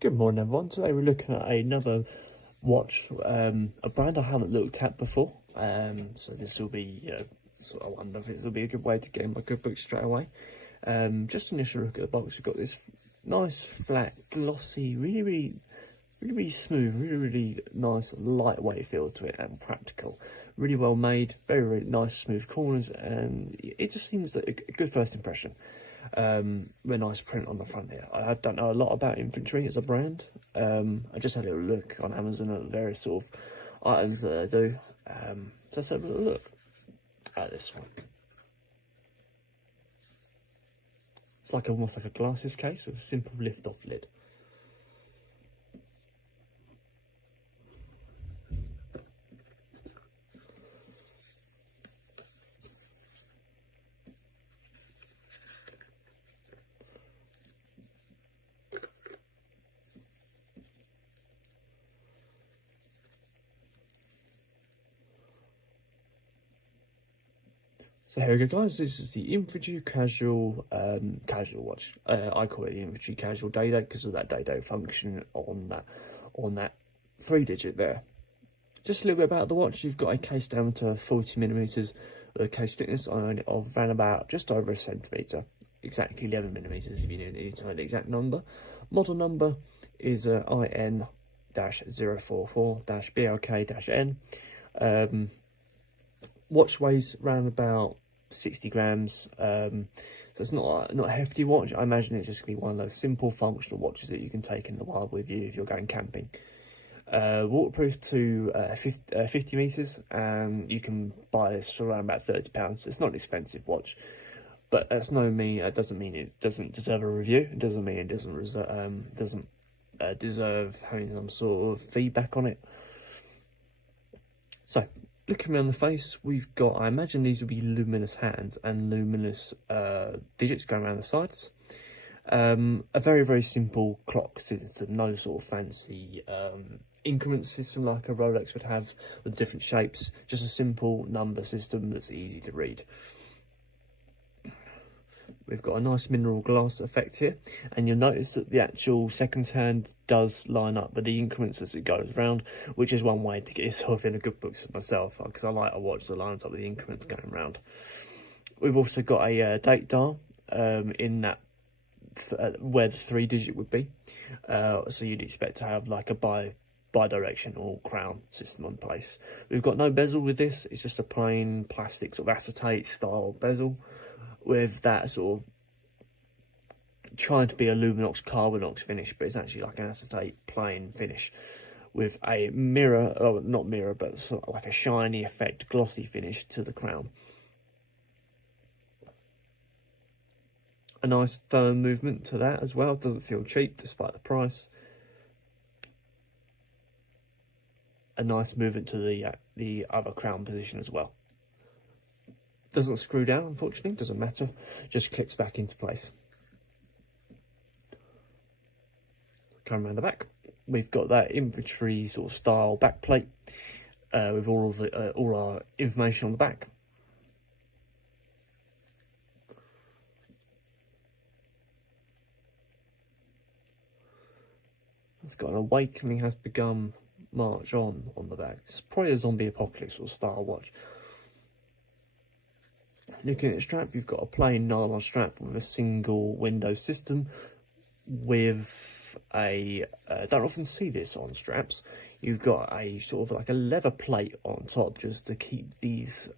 Good morning everyone. Today we're looking at another watch, a brand I haven't looked at before. So this will be, sort of wonder if this will be a good way to get in my good book straight away. Just initial look at the box. We've got this nice, flat, glossy, really smooth, really nice, lightweight feel to it and practical. Really well made, very nice, smooth corners, and it just seems like a good first impression. With nice print on the front here. I don't know a lot about Infantry as a brand. I just had a little look on Amazon at the various sort of items that they do. So let's have a little look at this one. It's like almost like a glasses case with a simple lift-off lid. So here we go, guys. This is the Infantry Casual watch. I call it the Infantry Casual Daydate because of that day-date function on that 3-digit there. Just a little bit about the watch. You've got a case diameter 40mm with a case thickness of around about just over a centimetre, exactly 11mm if you need to know the exact number. Model number is IN-044-BLK-N. Watch weighs around about 60 grams, so it's not a hefty watch. I imagine it's just going to be one of those simple functional watches that you can take in the wild with you if you're going camping. Waterproof to 50 metres, and you can buy this for around about £30. It's not an expensive watch, but it doesn't mean it doesn't deserve a review. It doesn't mean it doesn't deserve having some sort of feedback on it. So, looking around the face, we've got, I imagine these will be luminous hands and luminous digits going around the sides. A very simple clock system, no sort of fancy increment system like a Rolex would have with different shapes, just a simple number system that's easy to read. We've got a nice mineral glass effect here, and you'll notice that the actual seconds hand does line up with the increments as it goes round, which is one way to get yourself in a good book for myself, because I like a watch that lines up with the increments going round. We've also got a date dial in that where the 3-digit would be, so you'd expect to have like a bi-directional crown system in place. We've got no bezel with this. It's just a plain plastic sort of acetate style bezel, with that sort of trying to be a Luminox Carbonox finish, but it's actually like an acetate plain finish with a mirror, not mirror, but sort of like a shiny effect, glossy finish to the crown. A nice firm movement to that as well. Doesn't feel cheap despite the price. A nice movement to the other crown position as well. Doesn't screw down, unfortunately, doesn't matter, just clips back into place. Come around the back, we've got that infantry sort of style back plate with all our information on the back. It's got an awakening has begun march on the back. It's probably a zombie apocalypse sort of style watch. Looking at the strap, you've got a plain nylon strap with a single window system with a, don't often see this on straps, you've got a sort of like a leather plate on top just to keep these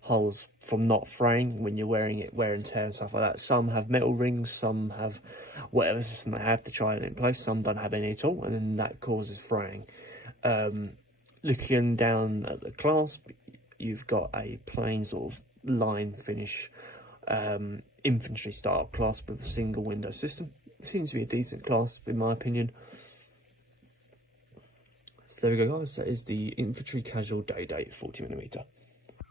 holes from not fraying when you're wearing it, wear and tear and stuff like that. Some have metal rings, some have whatever system they have to try it in place, some don't have any at all, and then that causes fraying. Looking down at the clasp, you've got a plain sort of line finish infantry style clasp with a single window system. It seems to be a decent clasp in my opinion. So there we go, guys. That is the Infantry Casual Daydate 40mm.